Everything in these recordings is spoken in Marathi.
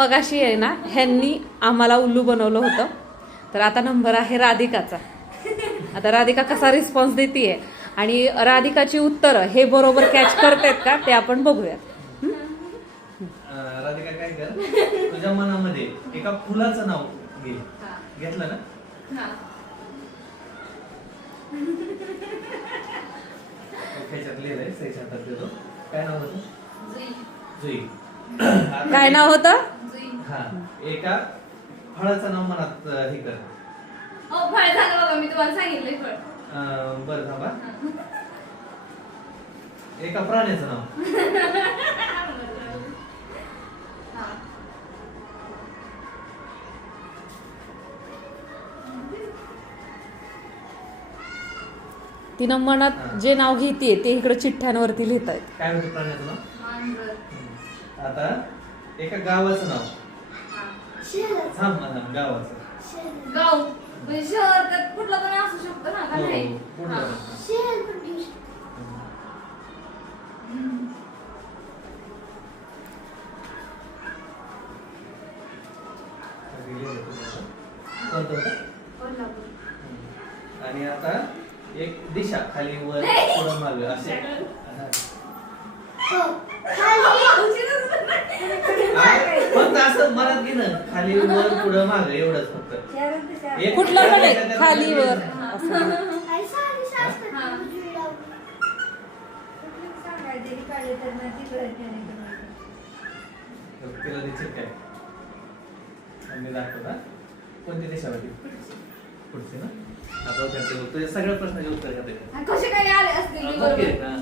मगाशी आहे ना ह्यांनी आम्हाला उल्लू बनवलं होतं. तर आता नंबर आहे राधिकाचा. आता राधिका कसा रिस्पॉन्स देतीये आणि राधिकाची उत्तरं हे बरोबर कॅच करतायत का ते आपण बघूयात. राधिका काय कर, तुझ्या मनामध्ये एका फुलाचं नाव घे. घेतलं ना? ह्याच्यात लिहिलंय, सहीच्या हातात देतो. काय नाव होतं? जुई. काय नाव होतं? हा, एका फळाचं नाव मनात हे कर. फळ झालं बाबा, मी तुम्हाला सांगितलंय फळ. बरं थांबा. एका प्राण्याचं नाव. तिनं मनात जे नाव घेतीये ते इकडे चिठ्ठ्यांवरती लिहित आहेत. काय होतं प्राण्याचं नाव? आता एका गावाचं नाव. थांब ना, गावाचं. गाव म्हणजे शहर, त्यात कुठलं पण असू शकतं ना, का हो, नाही? पूर्ण हा. बरं. कोणतं होतं? कोल्हापूर. आणि आता एक दिशा, खाली वर पुढं माग असे. फक्त असं मनात घे ना, खाली वर पुढं माग एवढंच फक्त. एक कुठलं पण आहे, त्याच्यात खाली वर तिला दिसेल काय? मी दाखवता कोणती दिशा होती? पुढची ना? आता तुझ्या सगळ्या प्रश्नाचे उत्तर घेते. कसे काय आले असतील मी बरोबर? ओके, हा.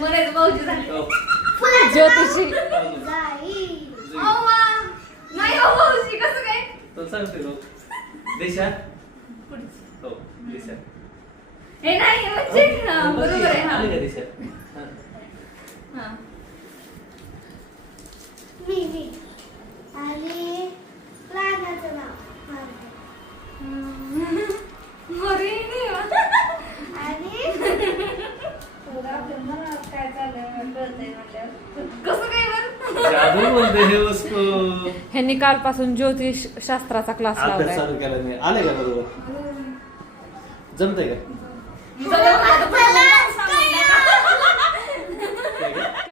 म्हणायचं भाऊजी झाले. हो. ज्योतिषी. अहो, वा. नाही हो भाऊजी, कसं काय? तो सांगते तो. दिशा? पुढची. हो, दिशा. हे नाही म्हणजे हा, बरोबर आहे. हा. आली का दिशा? हा. हा. अरे नाही हो. कसं काय बरं? जादू बोलते हे उसको. ह्यांनी कालपासून ज्योतिष शास्त्राचा क्लास अभ्यास लावलाय. चालू केला मी. आले का बरोबर? जमतंय का? चला, आता